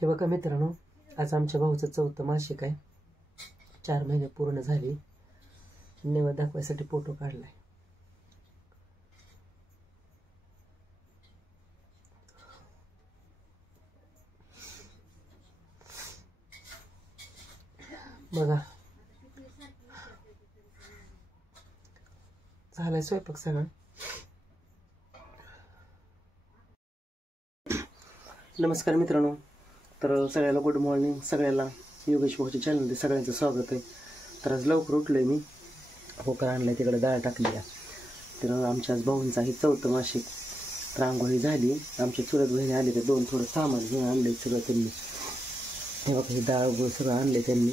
हे बघा मित्रांनो, आज आमच्या भाऊचं 4थं मासिक आहे. 4 महिने पूर्ण झाले. निवड दाखवायसाठी फोटो काढलाय. बघा झालाय स्वयंपाक सगळा. नमस्कार मित्रांनो, तर सगळ्याला गुड मॉर्निंग. सगळ्याला योगेश भाऊच्या चॅनलमध्ये सगळ्यांचं स्वागत आहे. तर आज लवकर उठलोय मी. होकर आणलाय, तिकडे डाळ टाकली आहे. तर आमच्या आज भाऊंचा ही 4थं मासिक. तर आंघोळी झाली. आमच्या चुलत बहिणी आले ते 2 थोडं सामान घेऊन आणलंय सगळं त्यांनी. हे बघा हे डाळ गोळ सगळं आणलंय त्यांनी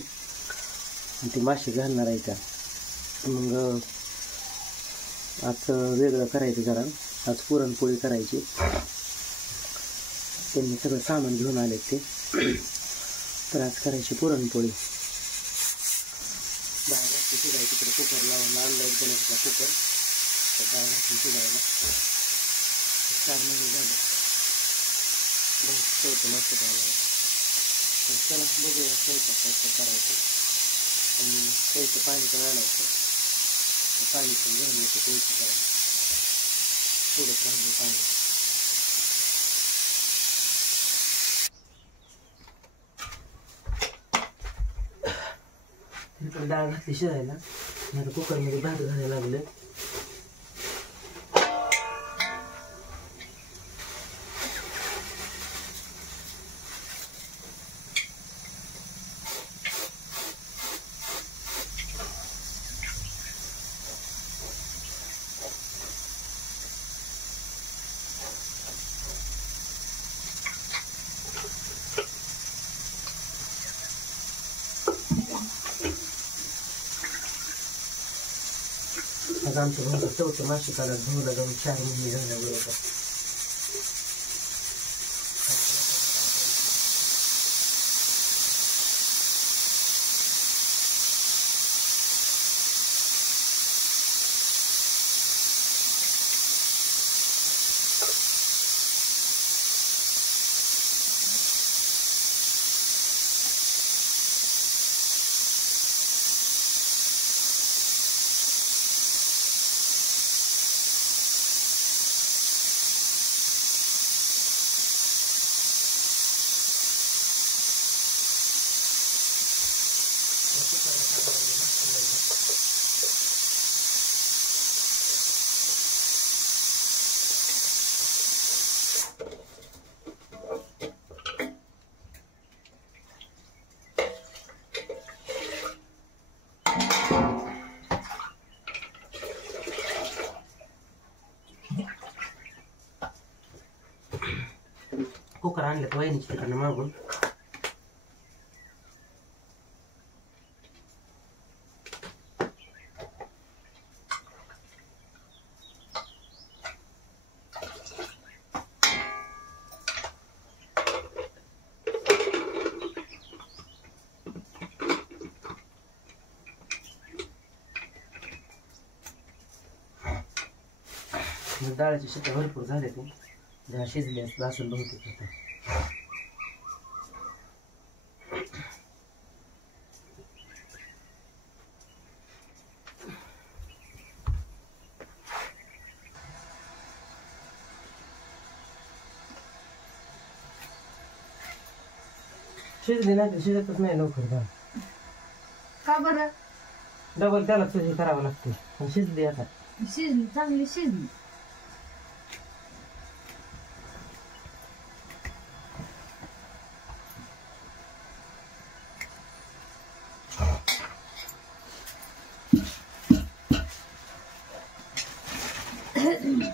आणि ते मासिक घालणार आहे त्या. मग आज वेगळं करायचं जरा. आज पुरणपोळी करायची. त्यांनी सगळं सामान घेऊन आले ते. तर आज करायची पुरणपोळी. डाळ घातली शिजायची. तिकडे कुकर लावून आणला एक गणेशला कुकर. तर डाळ घातली शिजायला. 4 महिने झाले. 4थं मासिक आलं. तर चला बघूया स्वयंपाक कसं करायचं. आणि प्यायचं पाणी पण आणायचं. पाणी पण घेऊन येतं प्यायचं जायला. थोडंच राहिलं पाणी. इकडे डाळ घातली शिजायला. आता कुकरमध्ये भात घालायला लागलं. आज आमच्या भाऊचं 4थं मासिक आलं. भाऊला जाऊन 4 महिने झाल्याबरोबर. कुकर आणलं तर वहिनीची तिकडनं मागून. डाळीची शिट्ट्या भरपूर झाले. ते डाळ शिजली असेल बहुतेक. आता शिजली नाही, शिजतच नाही लवकर डाळ. का बरं? डबल त्याला तुझी करावं लागते. पण शिजली आता. शिजली, चांगली शिजली.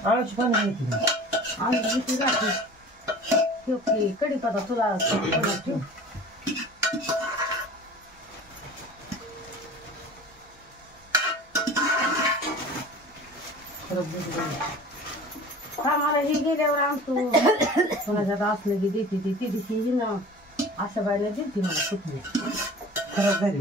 आळूची पानं घ्यायची. आम्ही किती राहते ठेव की कढीपत्ता तुला ठेव. मला हे गेल्यावर आमचं कोणाच्यात असलं की देते ती दिवशी ही ना अशा बायला देते मला कुठली खराब झाली.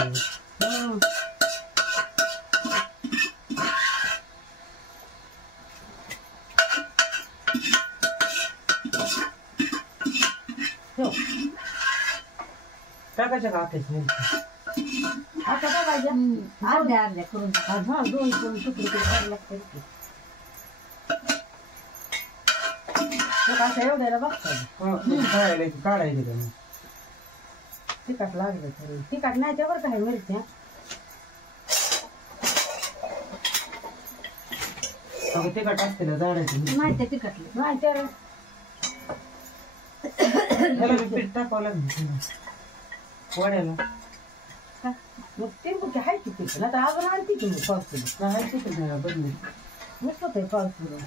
टाकायच्या का आताच मिरची? आता टाकायच्या अर्ध्या अर्ध्या करून टाक. हा 2 तुकडे करायला लागतात की. असं एवढ्याला बघतात काढायचे का मग? तिखट लागलं तरी तिखट नाही त्यावर काय मिरच्या तिखट असते ना झाडायची नाही ते तिखटले नाही तर पीठ टाकावं लागेल वड्याला. मग ते कुठे आहे की पीठ नाही तर अजून आणते की मी पाव किलो नाही तिखट बदली मस्त होतंय पाव किलो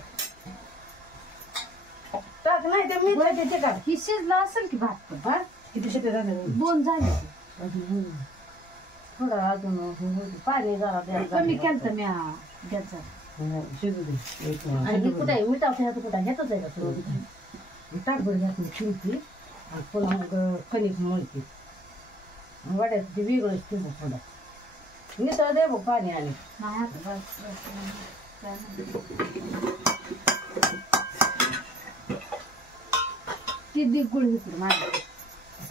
टाक नाही तर मी ते तिखट ही शिजला असेल की भात पण हा किती शिट्टे झाले? 2 झाले थोडं अजून पाणी जरा द्यायचं. कमी केलं मी गॅसचा शिजू दे एक आणि कुठे आहे मिठाचं ह्याचं कुठं ह्याचंच आहे का तुला टाक बरं ह्यात चिंती आणि पुन्हा मग कणिक मळते वड्याचं ते वेगळंच ठेवू थोडं मिसळ दे बघ पाणी आणि नाही आता बस काय नाही. ती बी गुळ विकून माझ्या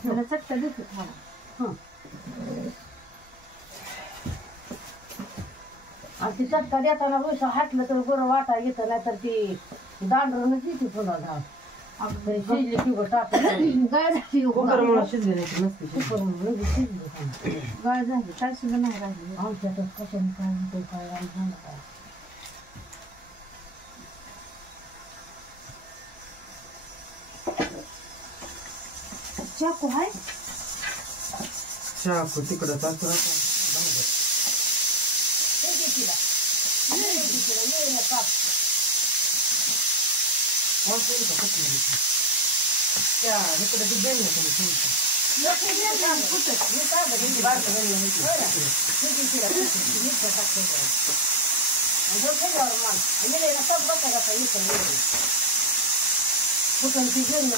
मला चटका देतो थोडा. हं. आणि ती चटका देताना वैसा हाटलं तर बरं वाटा येतं नाही तर ती दांडरनच येते पुन्हा घाल अगं शिजली की बघ टाकून गाळ झाली कुकरमुळे शिजले नाही नसते शिजली गाळ झाली काय सुद्धा नाही राहिली. आमच्यातच कशाने काय म्हणतो काय आणि झालं काय चाकू आहे चाकू तिकडं टाकून त्या इकडे ती बेल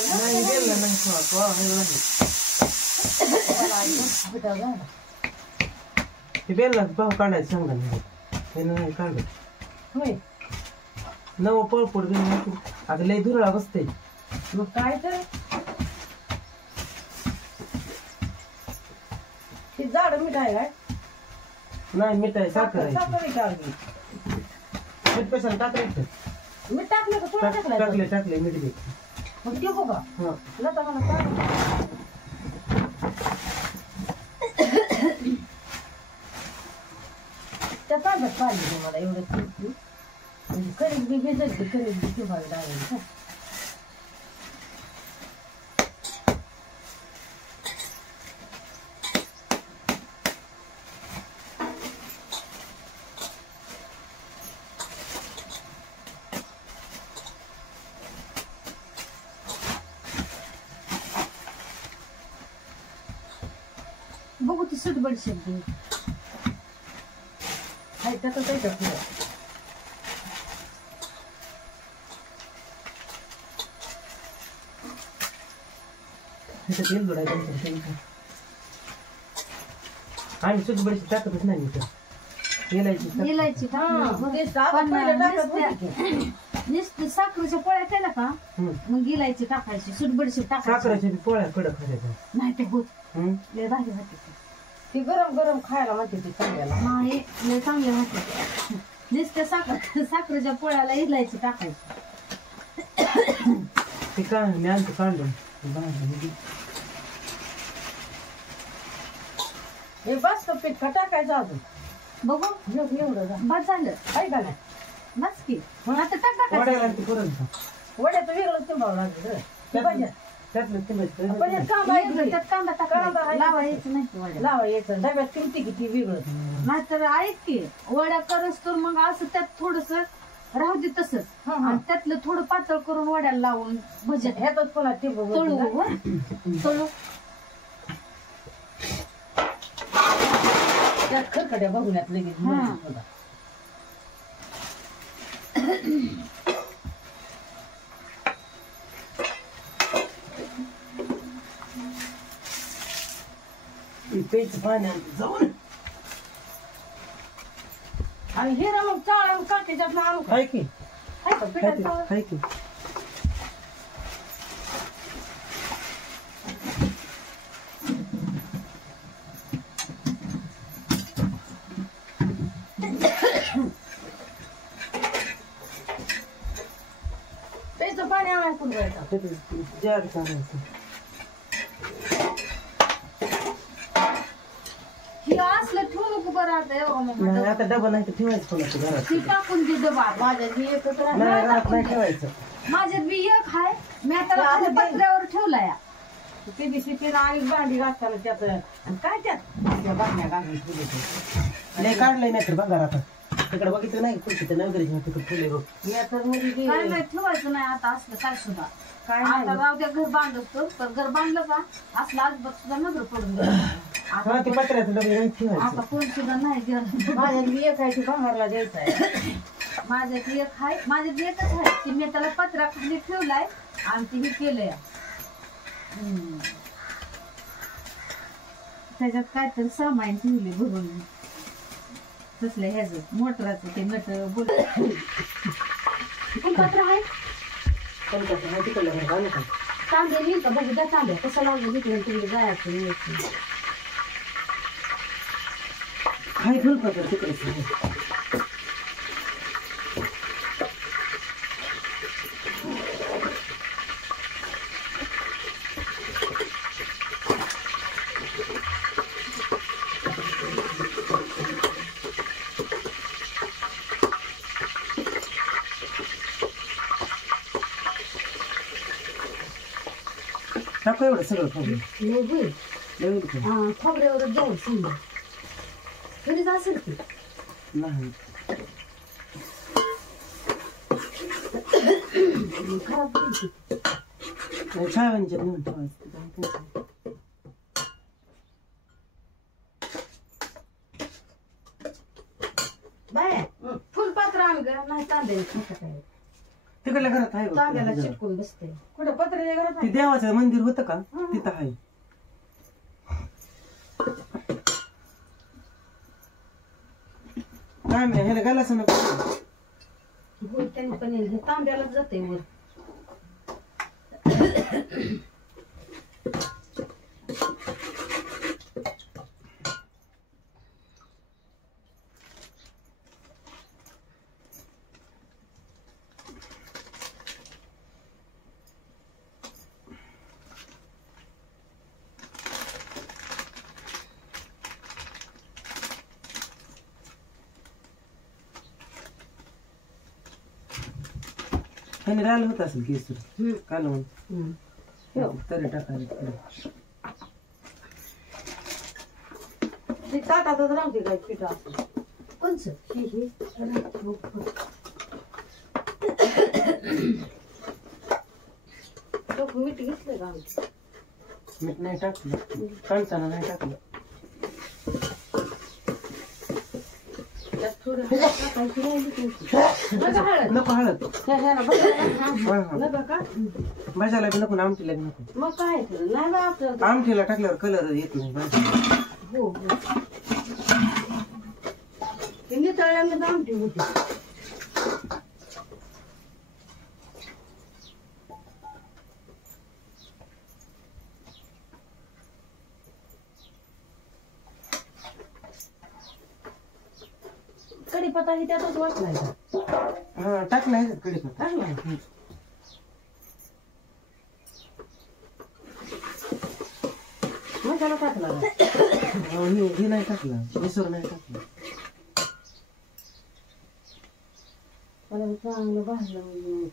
नाही बेल नाही ते बेलला भाऊ काढायचं सांगा नाही हे नाही काढत नव पळपोट बेल आता लय धुरळा बसते मग काय तर ते झाड मिठाई काय नाही मिठाई साखर आहे साखर टाकली मीठ कशाला टाकायचं मीठ टाकलं का तुला टाकलं टाकले टाकले मीठ दे मग ते बघा हा लता मला काय त्या ताब्यात पाहिजे मला एवढं म्हणजे कणिक बी भिजत कणिक बी ठेवावी लागेल बघू ती सुटबड शब्द हाय त्यातच आहे का पुढं ह्याच्यात येईल जोडाय आम्ही सुद्धा बरीच टाकतच नाही इथं इलायची नुसती साखरेच्या पोळ्या केल्या का मग इलायची टाकायची सुटबडशी टाकायची साखरेच्या पोळ्या कडक खायच्या नाही ते होत लय भारी होते ती गरम गरम खायला म्हणते ती चांगल्याला नाही लय चांगले होते नुसत्या साखरेच्या पोळ्याला इलायची टाकायची ते काय मी आणतो काढलं हे बस पीठ का टाकायचं अजून बघू एवढं बस झालं आहे का नाही बस की आता टाकायचं वड्याला ते करून वड्याचं वेगळं तिंबावं लागलं त्यातलं तिंबायचं पण एक कांदा आहे की त्यात कांदा टाकायचा लावायचं नाही की वड्या लावा यायचं डब्यात किमती किती वेगळं नाहीतर ऐक की वड्या करस तर मग असं त्यात थोडस राहू दे तसंच आणि त्यातलं थोडं पातळ करून वड्याला लावून भजत ह्यातच पुन्हा तळू तळू त्यात खरकड्या बघण्यात लगेच पुन्हा प्यायचं पाणी जाऊन आणि हिरा मग चाळ काकीच्यात आणू का? काय की आहे का पिठात चाळ? काय की जार चालायचं. हे असलं ठेवू नको बरं आता एवढं मग नाही आता डबा नाही तर ठेवायचं कोणाचं घरात. ती टाकून दे डबा माझ्या जी एकच नाही घरात नाही ठेवायचं. माझ्यात बी एक आहे मी आता खाली पत्र्यावर ठेवलाय ते दिवशी ते आणि भांडी घासताना त्यात आणि काय त्यात त्या बातम्या घालून ठेवले ते. लय काढलंय नाही तर बघा आता तिकडे बघितलं नाही खुर्ची तर नगरीच्या तिकडे फुले बघ. मी आता मध्ये ते काय माहित ठेवायचं नाही आता असलं काय सुद्धा काय आता नाही राहू द्या घर बांधतो तर घर बांधलं का असलं आजबाग सुद्धा नजर पडून गेलं. हा ते पत्र्याचं डबे नाही ठेवायचं. आता कोण सुद्धा नाही गेलं माझ्या मी एक आहे ती भांगारला द्यायचा आहे. माझ्यात एक आहे माझ्यात एकच आहे ती मी त्याला पत्रा खाली ठेवलाय आणि ती हे केलंय त्याच्यात काहीतरी सामान ठेवले भरून तसलं ह्याचं मोटराचं ते नट बोल पत्र आहे पण कसं नाही तिकडलं घर घालू का? तांबे येईल का बघू द्या तांब्या कसं लागलं तिकडे तिकडे जायचं यायचं हाय फुलपात्र तिकडेच आहे. टाकू एवढं सगळं खोबरं. लय होईल का? खोबऱ्यावरच जाऊ समजा घरीच असेल की नाही खराब होईल की. नाही छावांच्यात नेऊन ठेवायचं. बाय फुलपात्र आण ग नाही तांब्याला खातं काय तिकडल्या घरात आहे बघ. तांब्याला चिटकून बसते कुठं पत्र्याच्या घरात ते देवाचं मंदिर होतं का तिथं आहे. काय मी ह्याला गालास नको. होय त्यांनी पण हे तांब्यालाच जाते वर ह्याने राहिलं होत असेल केसर काल म्हणून ठेव. तरी टाकायला. ती ताटातच राहते काय पिठा कोणचं मीठ घेतलं का आम्ही? मीठ नाही टाकलं काढताना नाही टाकलं. त्यात थोडं टाकायची राहिली तुमची. नका हळद. नको हळद. ह्याला बघा. हा हा नका का भाज्याला बी नको आमटीला बी नको. मग काय तर नाही बा आपल्याला आमटीला टाकल्यावर कलर येत नाही भाजीला. हो हो ते नितळल्यानं आमटी होती. कढीपत्ता ही त्यातच वाटलाय का हा टाकला आहे कढीपत्ता. टाकला मसाला टाकला का? हे नाही टाकला मिसळ नाही टाकला. त्याला चांगलं भाजलं म्हणजे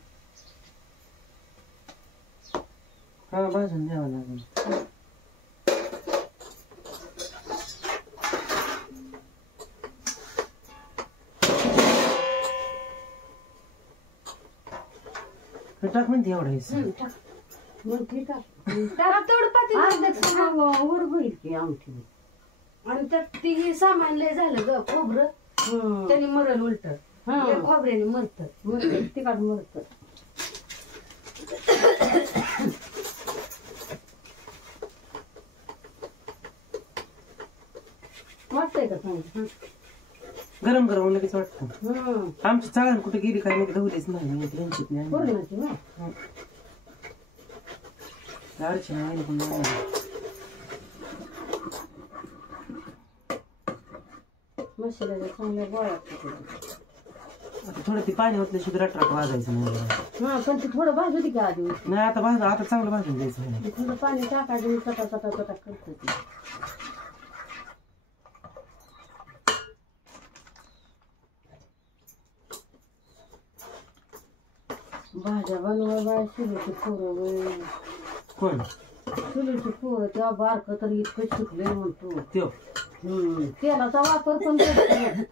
हा भाजून द्यावं लागेल. टाक म्हणते एवढं हे. टाक. मग ठीक आहे त्याला तेवढं पातेलं वर होईल की आमटी आणि त्यात ती सामान लय झालं ग खोबरं त्याने मरल उलट खोबऱ्याने मरत तिखट मरत वाटतंय का चांगलं गरम गरम लगेच वाटतं. आमची चाळण कुठे गेली काय मी धवलीच नाही. त्यांच्यात नाही पूर्णाची ना अर्चना वहिनी पण नाही. मसाल्याच्या चांगल्या गोळ्या आता थोडं ती पाणी ओतल्याशिवाय रटरट वाजायचं नाही बघा. हा पण ते थोडं भाजू दे की आधी नाही आता चांगलं भाजून द्यायचं आहे. ते थोडं पाणी टाकायचं कटा कटा कटा करतं ते भाज्या बनवायला शिलूची पोरं कोण शिलूची पोरं तेव्हा बारकं तर इतकं शिकले म्हणतो त्यो तेलाचा वापर पण करतो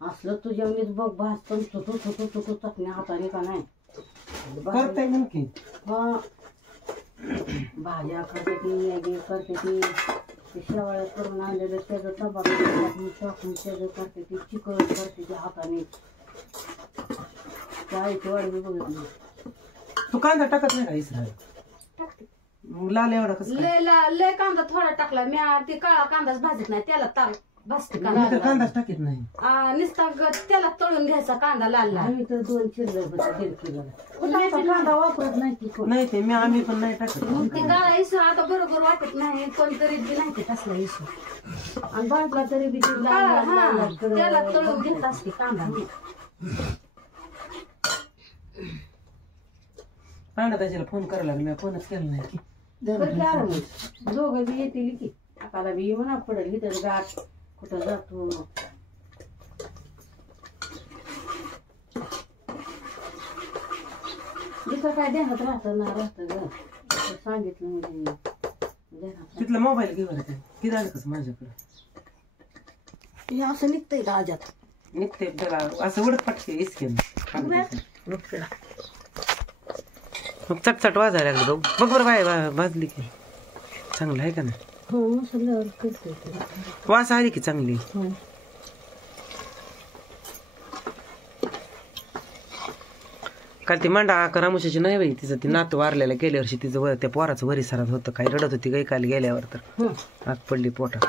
असलं तुझ्यावनीच बघ भाजतो चुटू चुटू चुटू चटण्या हाताने का नाही करताय नेमकी हा भाज्या करते ती मॅगी करते ती ते शेवाळ्या करून आणलेलं त्याचं तंबाखू टाकून त्याचं करते ती चिकन करते ती हाताने त्या आईची वाढवी बघत नाही तू कांदा टाकत नाही का इसरा मग लाल एवढा कसं काय? लय कांदा थोडा टाकला मी ते काळा कांदाच भाजत नाही त्याला तार भाजते मी तर कांदा कांदाच टाकीत नाही नुसता त्याला तळून घ्यायचा कांदा लाल लाल आम्ही तर 2 चिरले होते 1.5 किलो कांदा वापरत नाही ती कोण नाही ते आम्ही पण नाही टाकत. मग ते गाळा इसू आता बरोबर वाटत नाही कोणतरी बी नाही ते तसला इसू आणि भाजला तरी बी ते त्याला तळून घेत असते कांदा पांडा त्याच्याला फोन करायला लागला मी फोनच केला नाही. दोघं बी येतील की आकाला बी म्हणा पडेल इथं गाठ कुठं जातो इथं काय देहात राहतं ना राहतं ग सांगितलं म्हणजे देहात तिथला मोबाईल घेऊन येते किती आलं कसं माझ्याकडे हे असं निघतंय का आजात निघते त्याला असं उडत पटके इसकेन मग चटचट वाजायला लागलं भाऊ बघ बरं बाय भाजली की चांगलं आहे का नाही हो मसाल्यावर करते वास आली की चांगली काल ती मांडा करामुशाची नाही बाई तिचं ती नातू वारलेला गेल्या वर्षी तिचं त्या पोराचं वरी सरात होतं काही रडत होती गाई काल गेल्यावर तर आग पडली पोटात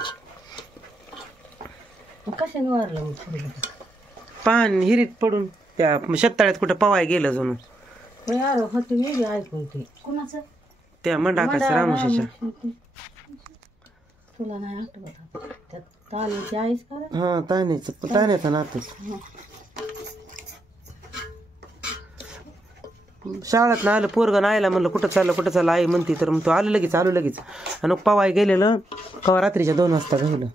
कशाने वारलं मग पान हिरीत पडून त्या शेततळ्यात कुठं पवाय गेलं जणू यार होते मी बी ऐकून ते कुणाचं त्या मंडाकाच्या रामुशाच्या तुला नाही आठवत त्यात तालीची आईच का रे? हा तान्याचा नातूच शाळेत ना आलं पोरगं आयला म्हणलं कुठं चाललं आई म्हणती तर मग तो आलो लगेच आणि पवाय गेलेलं कवा रात्रीच्या 2 वाजता घावलं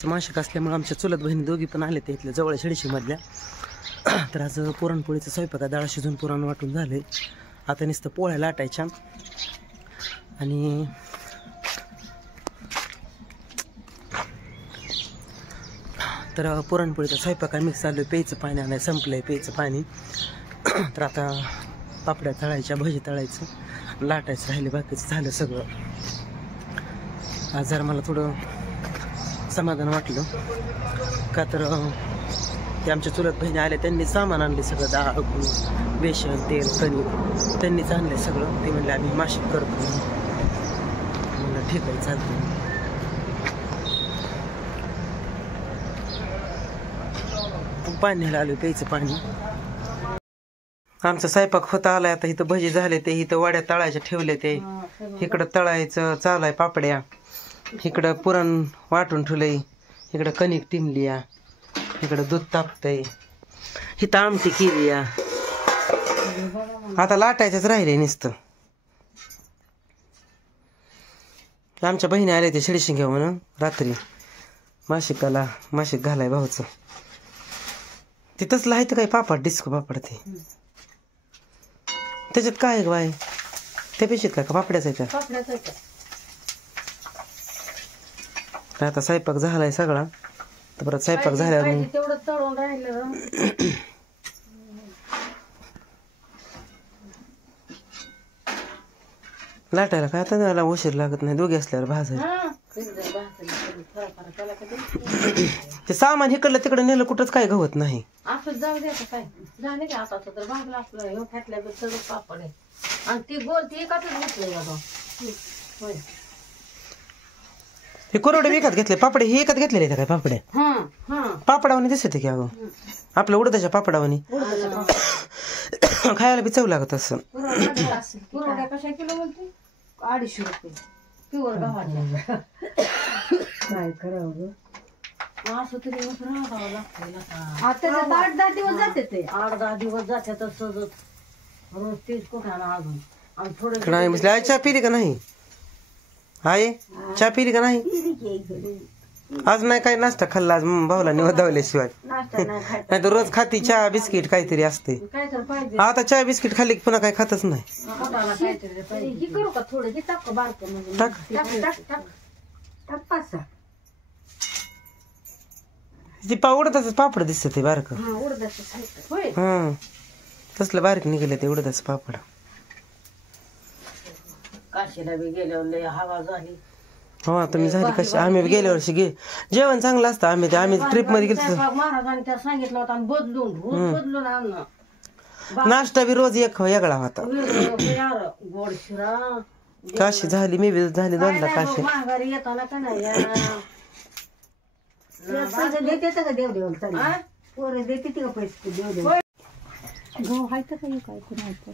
माशिक असल्यामुळे आमच्या चुलत बहिणी दोघी पण आले ते इथल्या जवळ शिडशी मधल्या तर आज पुरणपोळीचं स्वयंपाक डाळ शिजून पुरण वाटून झाले आता नुसतं पोळ्या लाटायच्या आणि तर पुरणपोळीचा स्वयंपाक मिक्स चालू आहे प्यायचं पाणी आणाय संपलंय प्यायचं पाणी तर आता पापड्या तळायच्या भजी तळायचं लाटायचं राहिले बाकीचं झालं सगळं आज जरा मला थोडं समाधान वाटलं का तर ते आमच्या चुलत बहिणी आल्या त्यांनी सामान आणले सगळं डाळ गूळ बेसन तेल कणिक त्यांनीच आणले सगळं ते म्हणले आम्ही माशिक करतो म्हणलं ठीक आहे चालतं पाण्याला आलो प्यायचं पाणी आमचा स्वयंपाक होता आलाय आता इथं भजी झाले ते इथं वड्या तळायच्या ठेवले ते इकडं तळायचं चालू आहे पापड्या इकडं पुरण वाटून ठेवलंय इकडं कणिक टिमली या इकडं दूध तापतंय इथं आमटी केली या आता लाटायचंच राहिले नुसतं आमच्या बहिणी आल्या ते शिडशी घेऊ म्हणून रात्री माशिक घालाय भाऊचं तिथंच लाहायचं काय पापड डिस्को पापड ते त्याच्यात काय आहे बाय त्या पेशीत काय का पापड्याच आहे त्या आता स्वयंपाक झालाय सगळा तर परत स्वयंपाक झाल्यावर तेवढं तळून राहिलं लाटायला काय आता त्याला उशीर लागत नाही दोघे असल्यावर भाजायला ते सामान इकडलं तिकडे नेलं कुठंच काय गवत नाही असं जाऊ द्यायचं काय झालं की आता तर भागला असलं हे फाटल्या सगळं पापड आहे आणि ती गोल ती एकाच घेतलंय बाबा होय हे कोरडे विकत घेतले पापडे हे विकत घेतलेले काय पापड्या हा हा पापडावानी दिसते की अगं आपलं उडदाच्या पापडावानी खायला बी चव लागत असं कुरवड्या कशा किलो म्हणते 250 रुपये प्युअर गव्हाच्या. काय करावं ग? असं तरी राहावं लागतं. त्याच्यात 8-10 दिवस जाते ते. 8-10 दिवस जाते तर सहजच. रोज तेच कुठाला अजून आणि थोडं इकडं आहे म्हटलं, चहा पिली का नाही? आहे चहा पिली का नाही? आज नाही काय नाश्ता खाल्ला आज भाऊला निवडल्याशिवाय. नाश्ता नाही खायचं. नाही तर रोज खाती चहा बिस्किट काहीतरी असते. काय तर पाहिजे आता चहा बिस्किट खाल्ली की पुन्हा काय खातच नाही. पोटाला काहीतरी पाहिजे. हे करू का थोडं हे टाक बारक म्हणजे टाक. टाक 5-6. ती उडदाच पापड दिसत ते बारक. हा उडदाचं खायचं होय. हा तसलं बारीक निघेल ते उडदाच पापड. काशीला बी गेल्यावर लय हवा झाली. हो तुम्ही झाली कशी? आम्ही गेल्या वर्षी जेवण चांगलं असतं. आम्ही ट्रिप मध्ये गेलो. स्वयंपाक महाराजांनी त्या सांगितलं होतं आणि बदलून आणणं. नाश्ता बी रोज एक वेगळा होता. यार गोड शिरा काशी झाली मी बी झाली दोनदा काशी. महागारी येताना का नाही देते का देव चालेल. पोरं देते का पैसे देव गहू आहे का काही काय कुणाचं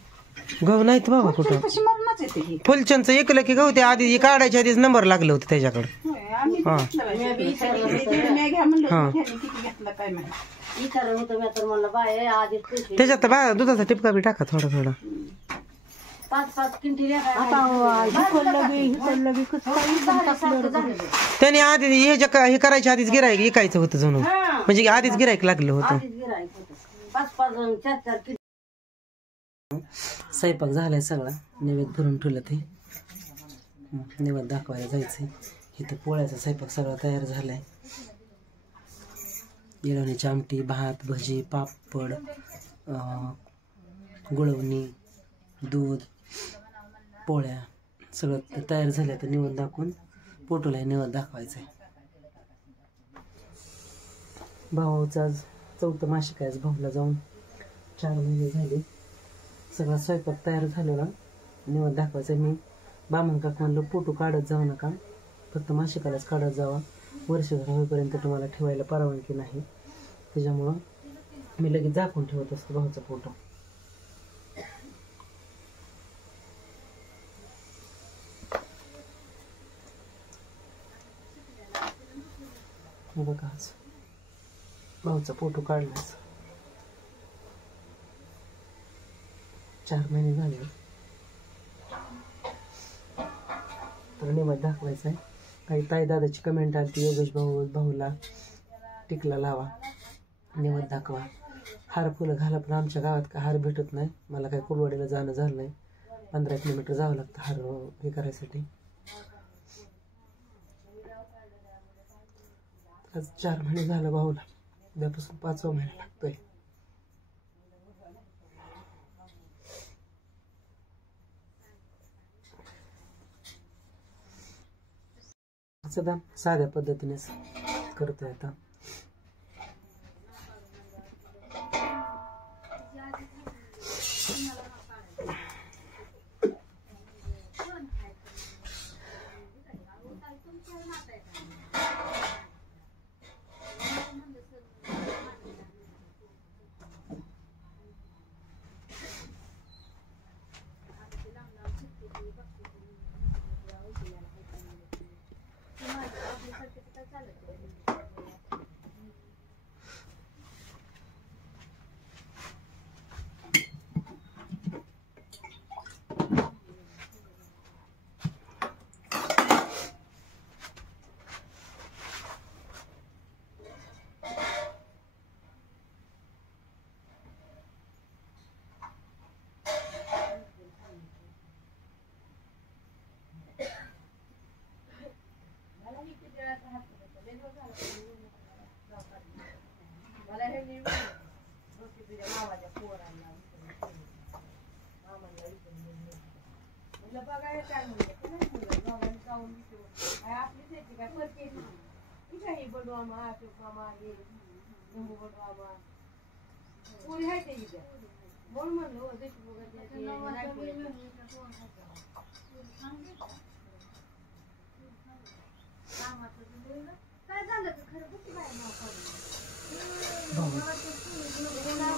गहू नाहीत बाबा कुठं. कशी मरणाच येते ही. फुलचंदचं एकलं की गहू ते आधी काढायच्या आधीच नंबर लागलं होतं त्याच्याकडे. हा विचारलं होतं मी तर म्हणलं बाय आधीच पैसे त्याच्यात तर दुधाचा टिपका बी टाका थोडा थोडा. 5-5 क्विंटल त्याने आधी हे करायच्या आधीच गिराईक विकायचं होतं जणू. म्हणजे आधीच गिराईक लागलं होतं. 5-5 4-4 स्वयंपाक झालाय सगळा. नैवेद्य भरून ठेवलं ते नैवेद्य दाखवायला जायचंय. इथं पोळ्याचा स्वयंपाक सगळा तयार झालाय. येळवण्याची आमटी, भात, भजी, पापड, गुळवणी, दूध, पोळ्या सगळं तयार झालं. तर निवड दाखवून पोटूला निवड दाखवायचंय. भावाचं आज 4थं मासिक आहे. आज भाऊला जाऊन 4 महिने झाले. सगळा स्वयंपाक तयार झालेला. निवड दाखवायचा. मी बामण काका म्हणलं फोटो काढत जाऊ नका, फक्त मासिकालाच काढत जावा. वर्षभर होईपर्यंत तुम्हाला ठेवायला परवानगी नाही. त्याच्यामुळं मी लगेच झाकून ठेवत असतो भाऊचा फोटो. बघा आज भाऊचा फोटो काढलाच 4 महिने झाले. तर निवड दाखवायचं आहे. काही ताई दादाची कमेंट आली, योगेश भाऊला टिकला लावा, निवड दाखवा, हार फुलं घाला. पण आमच्या गावात काय हार भेटत नाही. मला काही कुलवाडीला जाणं झालं नाही. 15 किलोमीटर जावं लागतं हार हे करायसाठी. आज 4 महिने झालं भाऊला. उद्यापासून 5वा महिना लागतोय. सध्या साध्या पद्धतीनेच करतोय आता.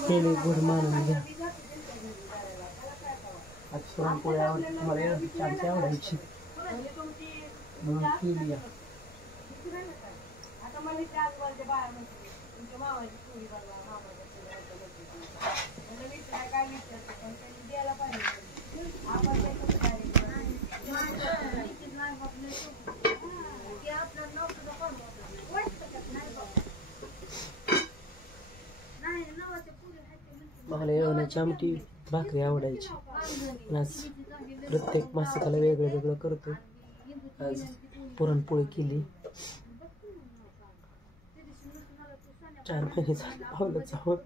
तेल गोड मानून घ्या. आज पुरणपोळी आवडते तुम्हाला आमची आवडायची म्हणून केली आहे. मला येवण्याची आमटी भाकरी आवडायची. आज प्रत्येक मासिकाला वेगळं वेगळं करतो. आज पुरणपोळी केली. 4 महिने झाले पावलं जाऊन.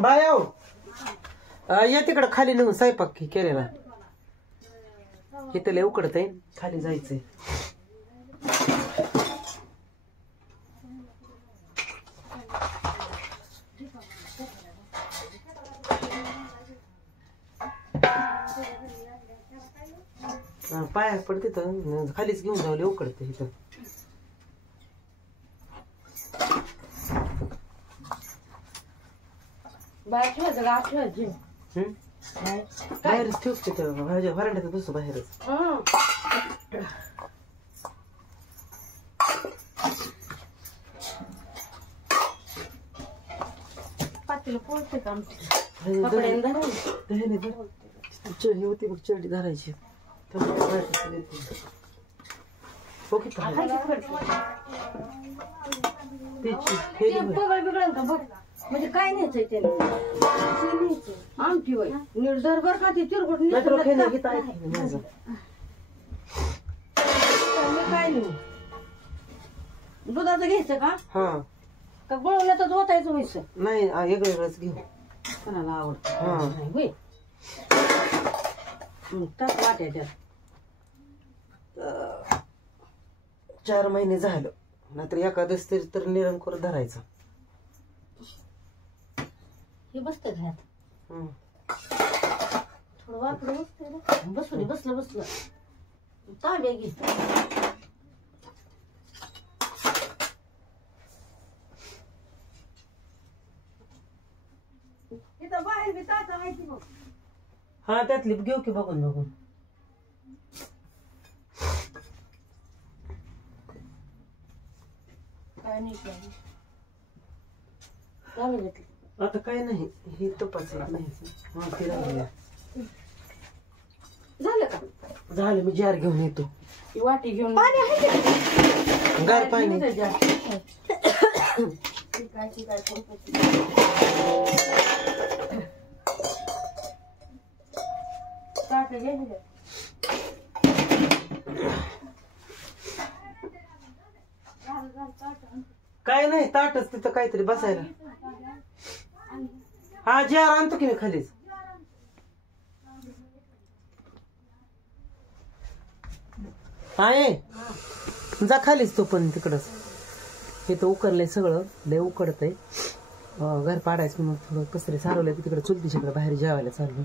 बाय या तिकडं खाली नेऊन स्वयंपाक केलेला. इथं लय उकडत आहे, खाली जायचंय. पाया पडते तर खालीच घेऊन जाऊ, लय उकडते इथं. बाहेरच ठेवते वरांड्यात बसतो बाहेरच. हे होती मग चरडी धरायची. म्हणजे काय न्यायचंय त्याला आमची वय निर्धार बर का ती चिरकुट काय नाही. दुधाचं घ्यायचं का? हा का गुळवण्यातच होतायचं व्हायचं? नाही वेगळं वेगळंच घेऊ. कोणाला आवडतं होय. टाक वाट्या त्यात. 4 महिने झालं, नाहीतर एकादश तरी तर निरंकुर धरायचा. हे बसतंय घरात थोडं वाकडं बसतंय. बसू बसलं तांब्या घे. इथं बाहेर बी ताटं आहे ती बघ. हा त्यातली घेऊ की बघून बघून. काय नाही आता काय नाही, हे तपास नाही. झालं का? झालं, मी जार घेऊन येतो. ही वाटी घेऊन गार पाणी. काय नाही, ताटच तिथं काहीतरी बसायला. हा जार आणतो की मी खालीच. आहे जा खालीच तो पण तिकडच. हे तर उकरलंय सगळं, लय उकडतंय. घर पाडायचं मग थोडं कसतरी सारवलंय तिकडे चुलतीच्याकडे बाहेर जेवायला चाललो.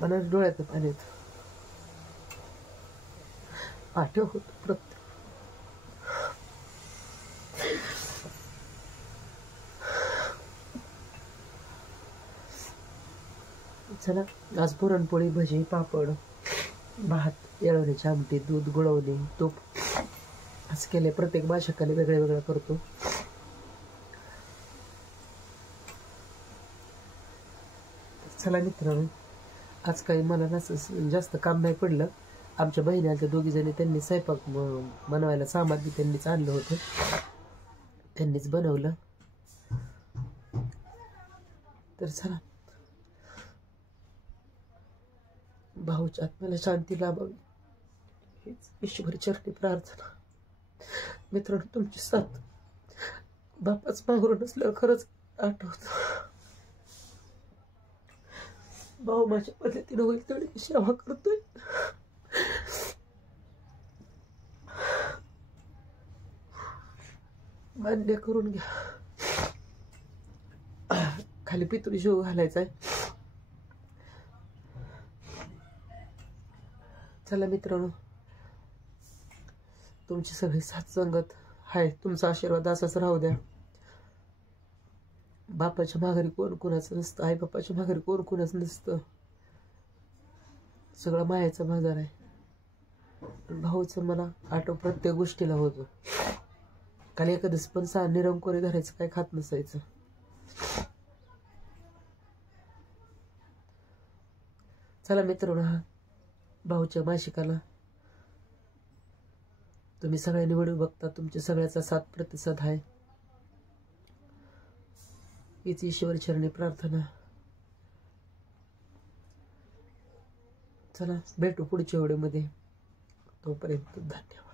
मला डोळ्यात पाणी येत. आठव होत प्रत्येक. चला आज पुरणपोळी, भजी, पापड, भात, येळवण्याची आमटी, दूध, गुळवणी, तूप असं केलंय. प्रत्येक भाषकाने वेगळं वेगळं करतो. चला मित्रांनो, आज काही मला नसं जास्त काम नाही पडलं. आमच्या बहिणी आमच्या 2 जणी, त्यांनी स्वयंपाक बनवायला सामान बी त्यांनीच आणलं होतं, त्यांनीच बनवलं. तर चला, भाऊच्या आत्म्याला शांती लाभावी हीच ईश्वरी चरणी प्रार्थना. मित्रांनो, तुमची साथ बापाच मागून नसल्यावर खरंच आठवत. भाऊ माझ्या पद्धतीने होईल तेवढी मी सेवा करतोय. मान्य करून घ्या. खाली पितळी शिव घालायचा आहे. चला मित्रांनो, तुमची सगळी साथ संगत हाय, तुमचा आशीर्वाद असाच राहू द्या. बापाच्या माघारी कोण कोणाचं नसतं, आई बापाच्या माघारी कोण कोणाचं नसतं. सगळा मायाचा बाजार आहे. भाऊचं मला आठव प्रत्येक गोष्टीला होतो. काल एखादं पण निरंकोरी धरायचं, काय खात नसायचं. चला मित्रांनो, भाऊच्या मासिकाला तुम्ही सगळ्यांनी व्हिडिओ बघता, तुमच्या सगळ्याचा साथ प्रतिसाद आहे हीच ईश्वर चरणी प्रार्थना. चला भेटू पुढच्या व्हिडिओमध्ये. तोपर्यंत धन्यवाद.